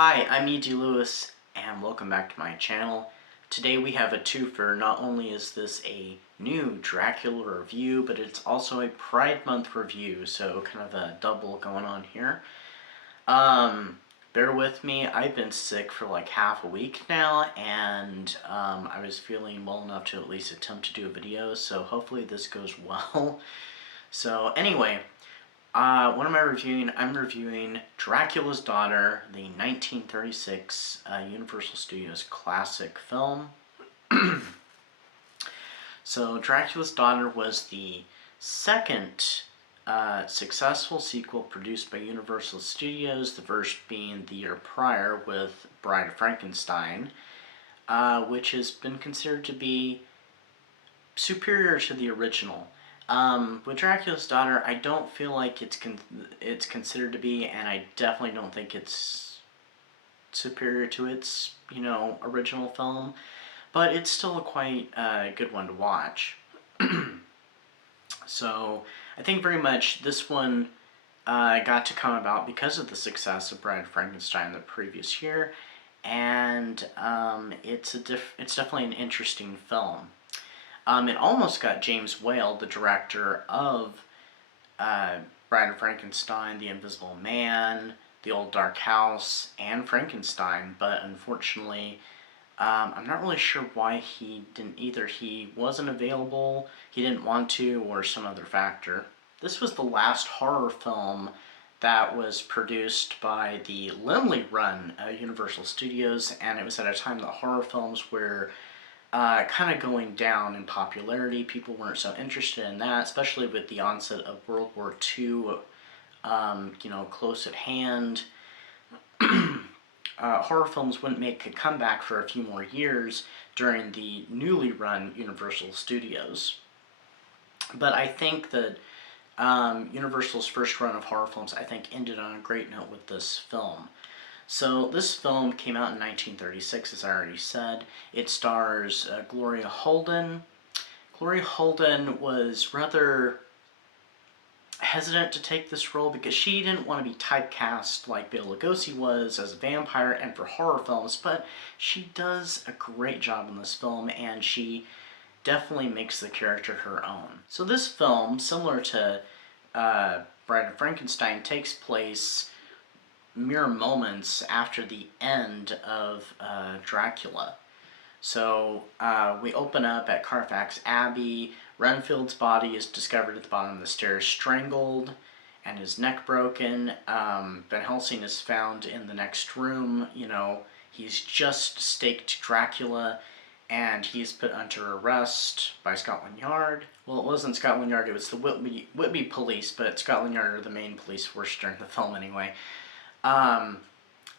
Hi, I'm E.D. Lewis, and welcome back to my channel. Today we have a twofer. Not only is this a new Dracula review, but it's also a Pride Month review, so kind of a double going on here. Bear with me, I've been sick for like half a week now, and I was feeling well enough to at least attempt to do a video, so hopefully this goes well. So anyway, what am I reviewing? I'm reviewing Dracula's Daughter, the 1936 Universal Studios classic film. So Dracula's Daughter was the second successful sequel produced by Universal Studios, the first being the year prior with Bride of Frankenstein, which has been considered to be superior to the original. With Dracula's Daughter, I don't feel like it's considered to be, and I definitely don't think it's superior to its, original film, but it's still a quite good one to watch. So, I think very much this one got to come about because of the success of Bride of Frankenstein the previous year, and it's definitely an interesting film. It almost got James Whale, the director of Bride of Frankenstein, The Invisible Man, The Old Dark House, and Frankenstein, but unfortunately, I'm not really sure why he didn't. Either he wasn't available, he didn't want to, or some other factor. This was the last horror film that was produced by the Laemmle-run Universal Studios, and it was at a time that horror films were kind of going down in popularity. People weren't so interested in that, especially with the onset of World War II, close at hand. Horror films wouldn't make a comeback for a few more years during the newly run Universal Studios. But I think that Universal's first run of horror films, I think, ended on a great note with this film. So this film came out in 1936, as I already said. It stars Gloria Holden. Gloria Holden was rather hesitant to take this role because she didn't want to be typecast like Bela Lugosi was as a vampire and for horror films, but she does a great job in this film, and she definitely makes the character her own. So this film, similar to Bride of Frankenstein, takes place mere moments after the end of Dracula. So we open up at Carfax Abbey. Renfield's body is discovered at the bottom of the stairs, strangled, and his neck broken. Van Helsing is found in the next room. He's just staked Dracula, and he's put under arrest by Scotland Yard. Well, it wasn't Scotland Yard, it was the Whitby police, but Scotland Yard are the main police force during the film anyway.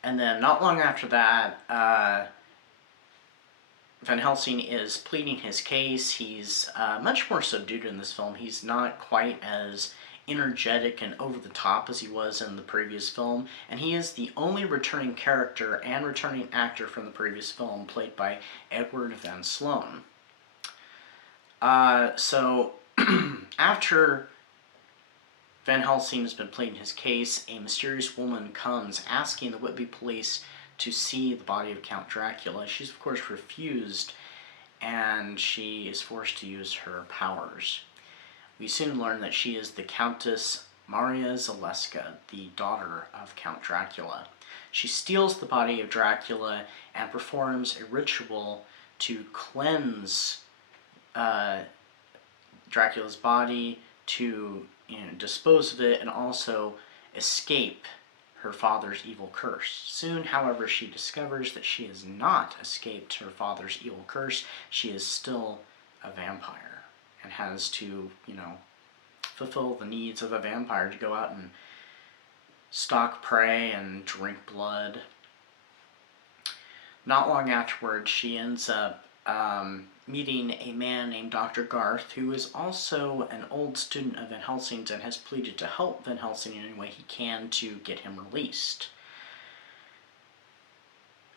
And then not long after that, Van Helsing is pleading his case. He's much more subdued in this film. He's not quite as energetic and over the top as he was in the previous film, and he is the only returning character and returning actor from the previous film, played by Edward Van Sloan. So after Van Helsing has been pleading his case, a mysterious woman comes asking the Whitby police to see the body of Count Dracula. She's of course refused, and she is forced to use her powers. We soon learn that she is the Countess Maria Zaleska, the daughter of Count Dracula. She steals the body of Dracula and performs a ritual to cleanse Dracula's body, to dispose of it, and also escape her father's evil curse. Soon, however, she discovers that she has not escaped her father's evil curse. She is still a vampire and has to, fulfill the needs of a vampire, to go out and stalk prey and drink blood. Not long afterwards, she ends up meeting a man named Dr. Garth, who is also an old student of Van Helsing's and has pleaded to help Van Helsing in any way he can to get him released.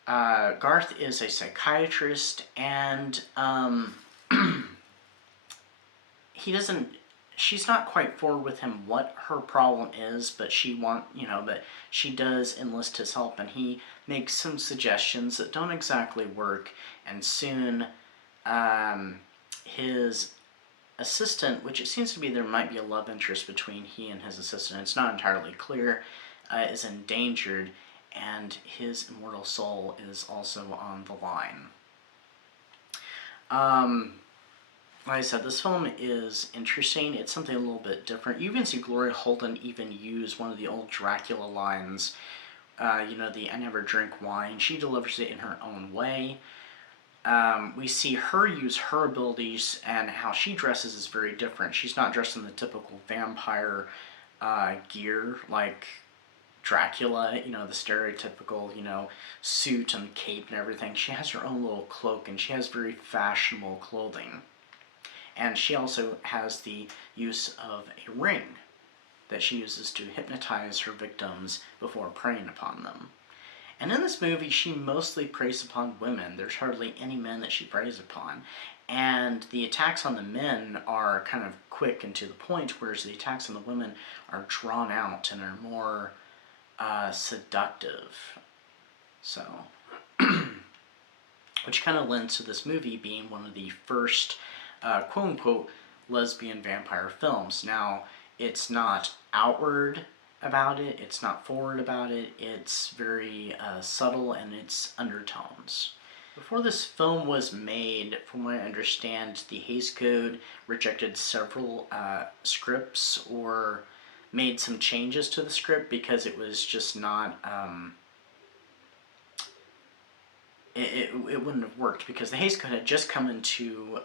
Garth is a psychiatrist, and he doesn't she's not quite forward with him what her problem is, but but she does enlist his help, and he makes some suggestions that don't exactly work, and soon his assistant, which it seems to be there might be a love interest between he and his assistant, it's not entirely clear, is endangered, and his immortal soul is also on the line. Like I said, this film is interesting. It's something a little bit different. You even see Gloria Holden even use one of the old Dracula lines, the "I never drink wine." She delivers it in her own way. We see her use her abilities, and how she dresses is very different. She's not dressed in the typical vampire gear like Dracula, the stereotypical, suit and cape and everything. She has her own little cloak, and she has very fashionable clothing. And she also has the use of a ring that she uses to hypnotize her victims before preying upon them. And in this movie, she mostly preys upon women. There's hardly any men that she preys upon. And the attacks on the men are kind of quick and to the point, whereas the attacks on the women are drawn out and are more seductive. So, which kind of lends to this movie being one of the first quote-unquote lesbian vampire films. Now, it's not outward about it, it's not forward about it, it's very subtle in its undertones. Before this film was made, from what I understand, the Hays Code rejected several scripts or made some changes to the script because it was just not it wouldn't have worked, because the Hays Code had just come into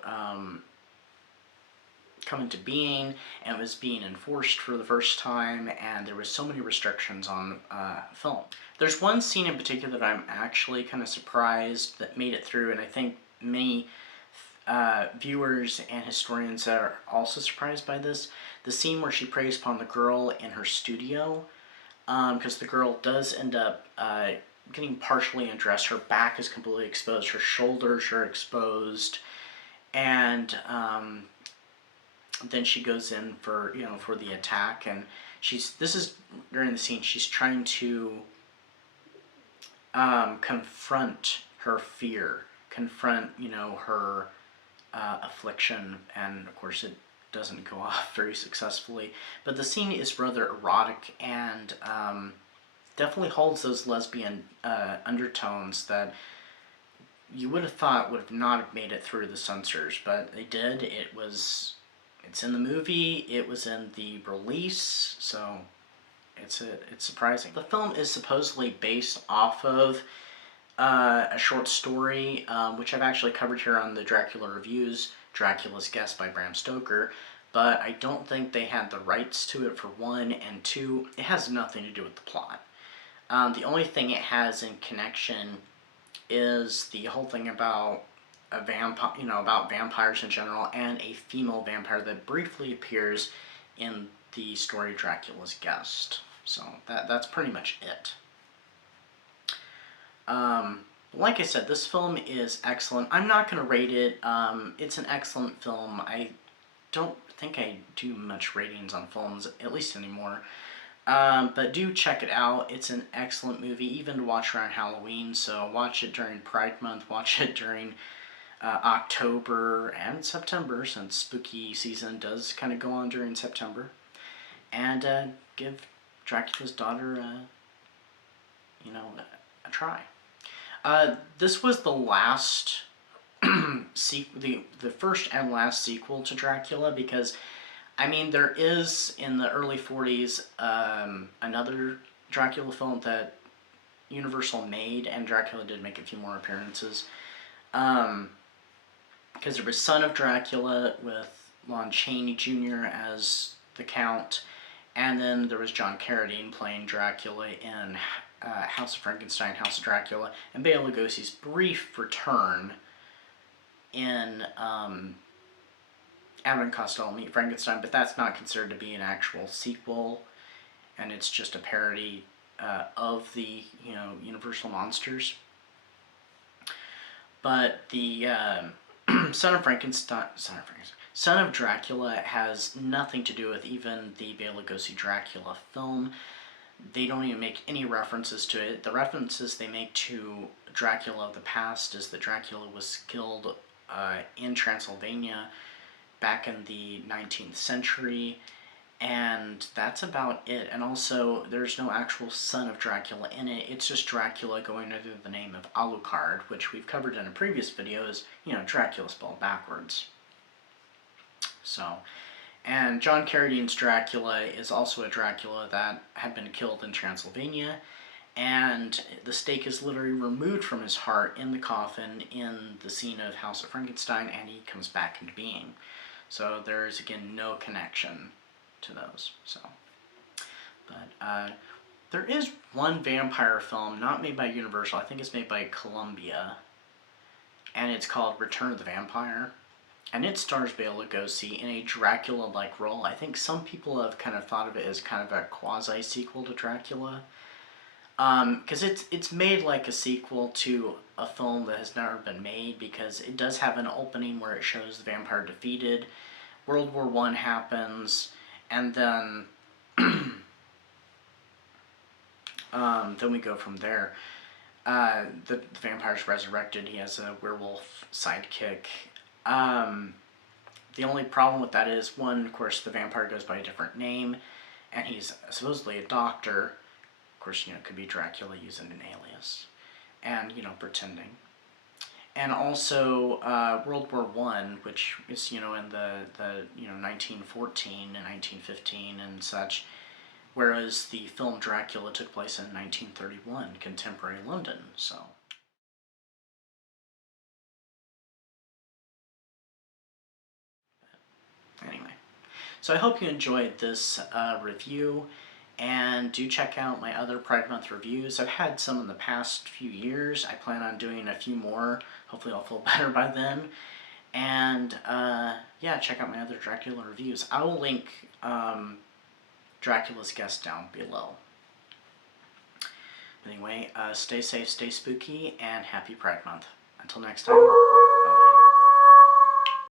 being and was being enforced for the first time, and there was so many restrictions on film. There's one scene in particular that I'm actually kind of surprised that made it through, and I think many viewers and historians are also surprised by this. The scene where she preys upon the girl in her studio, because the girl does end up getting partially undressed. Her back is completely exposed, her shoulders are exposed, and then she goes in for the attack, and this is during the scene she's trying to confront her fear, confront her affliction, and of course it doesn't go off very successfully. But the scene is rather erotic and definitely holds those lesbian undertones that you would have thought would not have made it through the censors, but they did. It's in the movie, it was in the release, so it's surprising. The film is supposedly based off of a short story, which I've actually covered here on the Dracula Reviews, Dracula's Guest by Bram Stoker, but I don't think they had the rights to it, for one, and two, it has nothing to do with the plot. The only thing it has in connection is the whole thing about about vampires in general, and a female vampire that briefly appears in the story Dracula's Guest. So that's pretty much it. Like I said, this film is excellent. I'm not going to rate it. It's an excellent film. I don't think I do much ratings on films, at least anymore. But do check it out. It's an excellent movie, even to watch around Halloween. So watch it during Pride Month. Watch it during October and September, since spooky season does kind of go on during September. And give Dracula's Daughter a try. This was the last the first and last sequel to Dracula, because there is, in the early 40s, another Dracula film that Universal made, and Dracula did make a few more appearances. Because there was Son of Dracula with Lon Chaney Jr. as the Count, and then there was John Carradine playing Dracula in House of Frankenstein, House of Dracula, and Bela Lugosi's brief return in Abbott and Costello Meet Frankenstein, but that's not considered to be an actual sequel, and it's just a parody of the Universal monsters. But the Son of Son of Dracula has nothing to do with even the Bela Lugosi Dracula film. They don't even make any references to it. The references they make to Dracula of the past is that Dracula was killed in Transylvania back in the 19th century, and that's about it. And also, there's no actual son of Dracula in it. It's just Dracula going under the name of Alucard, which we've covered in a previous video as, Dracula spelled backwards. So, and John Carradine's Dracula is also a Dracula that had been killed in Transylvania, and the stake is literally removed from his heart in the coffin in the scene of House of Frankenstein, and he comes back into being. So there is, again, no connection to those. So, but there is one vampire film not made by Universal. I think it's made by Columbia, and it's called Return of the Vampire, and it stars Bela Lugosi in a Dracula-like role. I think some people have kind of thought of it as kind of a quasi-sequel to Dracula, because it's made like a sequel to a film that has never been made, because it does have an opening where it shows the vampire defeated, World War I happens, and then then we go from there. The vampire's resurrected. He has a werewolf sidekick. The only problem with that is, one, of course, the vampire goes by a different name, and he's supposedly a doctor. Of course, it could be Dracula using an alias, and, pretending. And also, World War I, which is, in the 1914 and 1915 and such, whereas the film Dracula took place in 1931, contemporary London, so. Anyway, so I hope you enjoyed this review, and do check out my other Pride Month reviews. I've had some in the past few years. I plan on doing a few more. Hopefully I'll feel better by then. And yeah, check out my other Dracula reviews. I will link Dracula's guest down below. Anyway, stay safe, stay spooky, and happy Pride Month. Until next time.